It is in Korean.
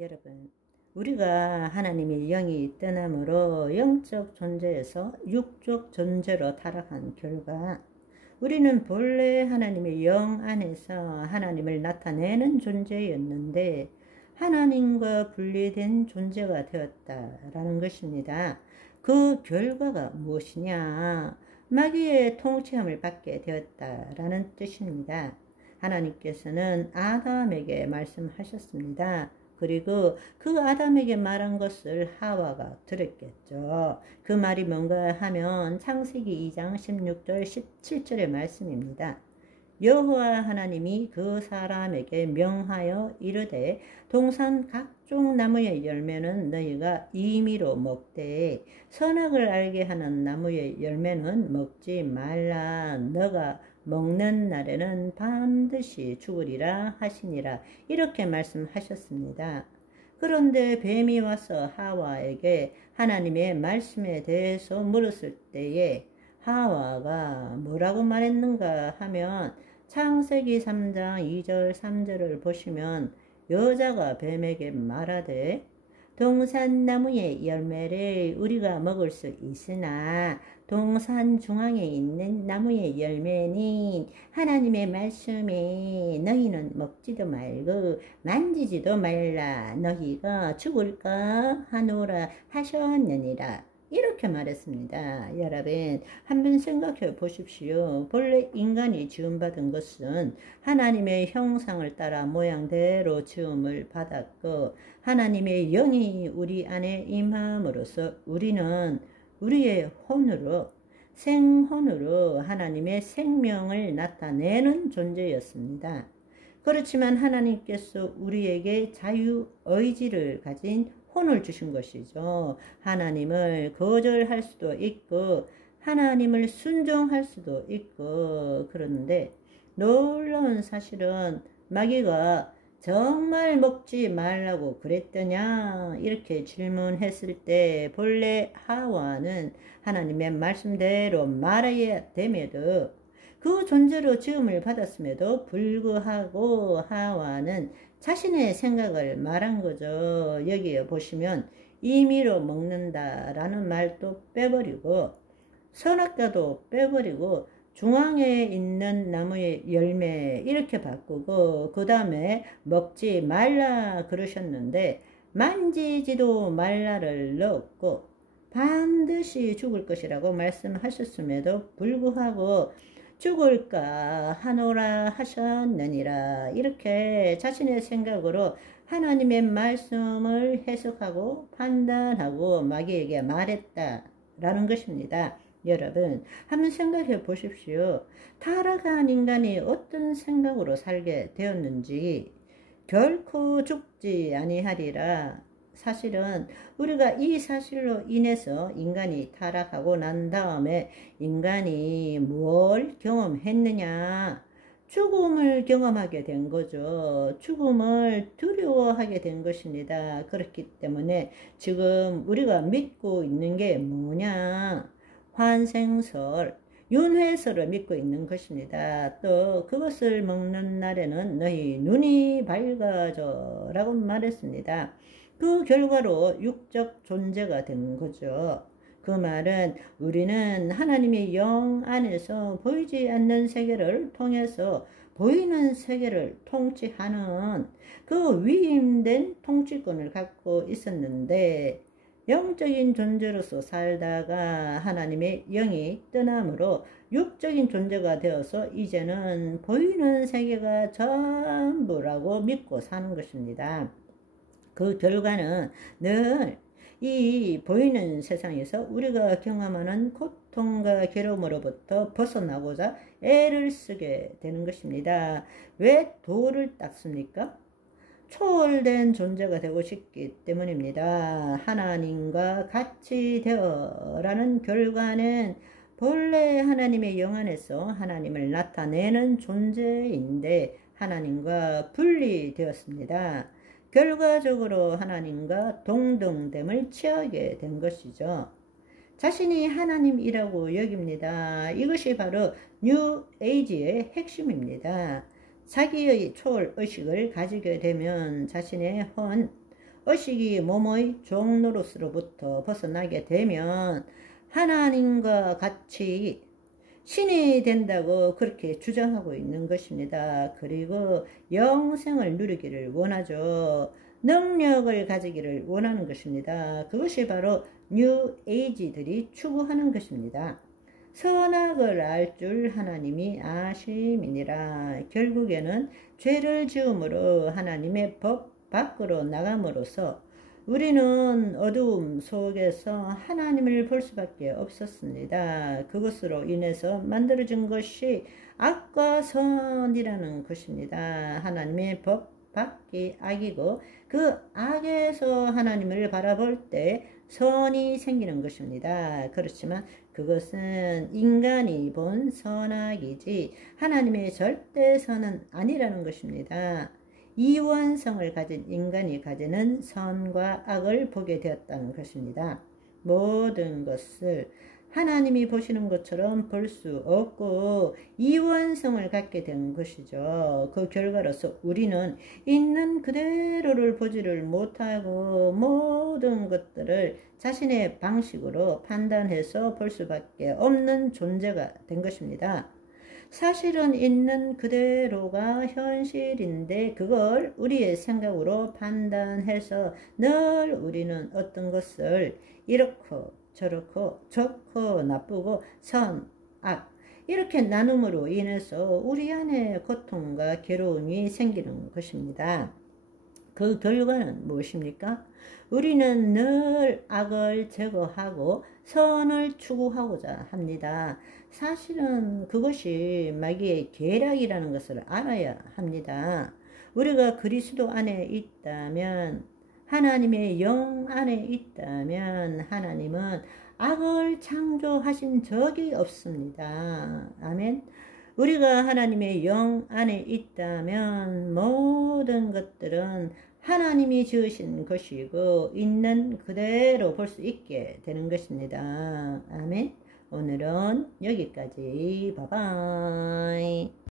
여러분, 우리가 하나님의 영이 떠남으로 영적 존재에서 육적 존재로 타락한 결과 우리는 본래 하나님의 영 안에서 하나님을 나타내는 존재였는데 하나님과 분리된 존재가 되었다라는 것입니다. 그 결과가 무엇이냐? 마귀의 통치함을 받게 되었다라는 뜻입니다. 하나님께서는 아담에게 말씀하셨습니다. 그리고 그 아담에게 말한 것을 하와가 들었겠죠. 그 말이 뭔가 하면 창세기 2장 16절 17절의 말씀입니다. 여호와 하나님이 그 사람에게 명하여 이르되 동산 각종 나무의 열매는 너희가 임의로 먹되 선악을 알게 하는 나무의 열매는 먹지 말라. 너가 먹는 날에는 반드시 죽으리라 하시니라. 이렇게 말씀하셨습니다. 그런데 뱀이 와서 하와에게 하나님의 말씀에 대해서 물었을 때에 하와가 뭐라고 말했는가 하면 창세기 3장 2절 3절을 보시면 여자가 뱀에게 말하되 동산나무의 열매를 우리가 먹을 수 있으나 동산 중앙에 있는 나무의 열매는 하나님의 말씀에 너희는 먹지도 말고 만지지도 말라. 너희가 죽을까 하노라 하셨느니라. 이렇게 말했습니다. 여러분, 한번 생각해 보십시오. 본래 인간이 지음받은 것은 하나님의 형상을 따라 모양대로 지음을 받았고 하나님의 영이 우리 안에 임함으로써 우리는 우리의 혼으로 생혼으로 하나님의 생명을 나타내는 존재였습니다. 그렇지만 하나님께서 우리에게 자유의지를 가진 혼을 주신 것이죠. 하나님을 거절할 수도 있고 하나님을 순종할 수도 있고 그런데 놀라운 사실은 마귀가 정말 먹지 말라고 그랬더냐 이렇게 질문했을 때 본래 하와는 하나님의 말씀대로 말해야 됨에도 그 존재로 지음을 받았음에도 불구하고 하와는 자신의 생각을 말한 거죠. 여기에 보시면 임의로 먹는다라는 말도 빼버리고 선악과도 빼버리고 중앙에 있는 나무의 열매 이렇게 바꾸고 그 다음에 먹지 말라 그러셨는데 만지지도 말라를 넣었고 반드시 죽을 것이라고 말씀하셨음에도 불구하고 죽을까 하노라 하셨느니라. 이렇게 자신의 생각으로 하나님의 말씀을 해석하고 판단하고 마귀에게 말했다라는 것입니다. 여러분, 한번 생각해 보십시오. 타락한 인간이 어떤 생각으로 살게 되었는지. 결코 죽지 아니하리라. 사실은 우리가 이 사실로 인해서 인간이 타락하고 난 다음에 인간이 뭘 경험했느냐? 죽음을 경험하게 된 거죠. 죽음을 두려워하게 된 것입니다. 그렇기 때문에 지금 우리가 믿고 있는 게 뭐냐? 환생설, 윤회설을 믿고 있는 것입니다. 또 그것을 먹는 날에는 너희 눈이 밝아져 라고 말했습니다. 그 결과로 육적 존재가 된 거죠. 그 말은 우리는 하나님의 영 안에서 보이지 않는 세계를 통해서 보이는 세계를 통치하는 그 위임된 통치권을 갖고 있었는데 영적인 존재로서 살다가 하나님의 영이 떠남으로 육적인 존재가 되어서 이제는 보이는 세계가 전부라고 믿고 사는 것입니다. 그 결과는 늘 이 보이는 세상에서 우리가 경험하는 고통과 괴로움으로부터 벗어나고자 애를 쓰게 되는 것입니다. 왜 돌을 닦습니까? 초월된 존재가 되고 싶기 때문입니다. 하나님과 같이 되어라는 결과는 본래 하나님의 영 안에서 하나님을 나타내는 존재인데 하나님과 분리되었습니다. 결과적으로 하나님과 동등됨을 취하게 된 것이죠. 자신이 하나님이라고 여깁니다. 이것이 바로 뉴 에이지의 핵심입니다. 자기의 초월의식을 가지게 되면 자신의 혼, 의식이 몸의 종노릇으로부터 벗어나게 되면 하나님과 같이 신이 된다고 그렇게 주장하고 있는 것입니다. 그리고 영생을 누리기를 원하죠. 능력을 가지기를 원하는 것입니다. 그것이 바로 뉴 에이지들이 추구하는 것입니다. 선악을 알 줄 하나님이 아심이니라. 결국에는 죄를 지음으로 하나님의 법 밖으로 나감으로써 우리는 어두움 속에서 하나님을 볼 수밖에 없었습니다. 그것으로 인해서 만들어진 것이 악과 선이라는 것입니다. 하나님의 법 밖이 악이고 그 악에서 하나님을 바라볼 때 선이 생기는 것입니다. 그렇지만 그것은 인간이 본 선악이지 하나님의 절대 선은 아니라는 것입니다. 이원성을 가진 인간이 가지는 선과 악을 보게 되었다는 것입니다. 모든 것을 하나님이 보시는 것처럼 볼 수 없고 이원성을 갖게 된 것이죠. 그 결과로서 우리는 있는 그대로를 보지를 못하고 모든 것들을 자신의 방식으로 판단해서 볼 수밖에 없는 존재가 된 것입니다. 사실은 있는 그대로가 현실인데 그걸 우리의 생각으로 판단해서 늘 우리는 어떤 것을 이렇고 저렇고 좋고 나쁘고 선, 악 이렇게 나눔으로 인해서 우리 안에 고통과 괴로움이 생기는 것입니다. 그 결과는 무엇입니까? 우리는 늘 악을 제거하고 선을 추구하고자 합니다. 사실은 그것이 마귀의 계략이라는 것을 알아야 합니다. 우리가 그리스도 안에 있다면, 하나님의 영 안에 있다면 하나님은 악을 창조하신 적이 없습니다. 아멘. 우리가 하나님의 영 안에 있다면 모든 것들은 하나님이 지으신 것이고 있는 그대로 볼 수 있게 되는 것입니다. 아멘. 오늘은 여기까지. 바이바이.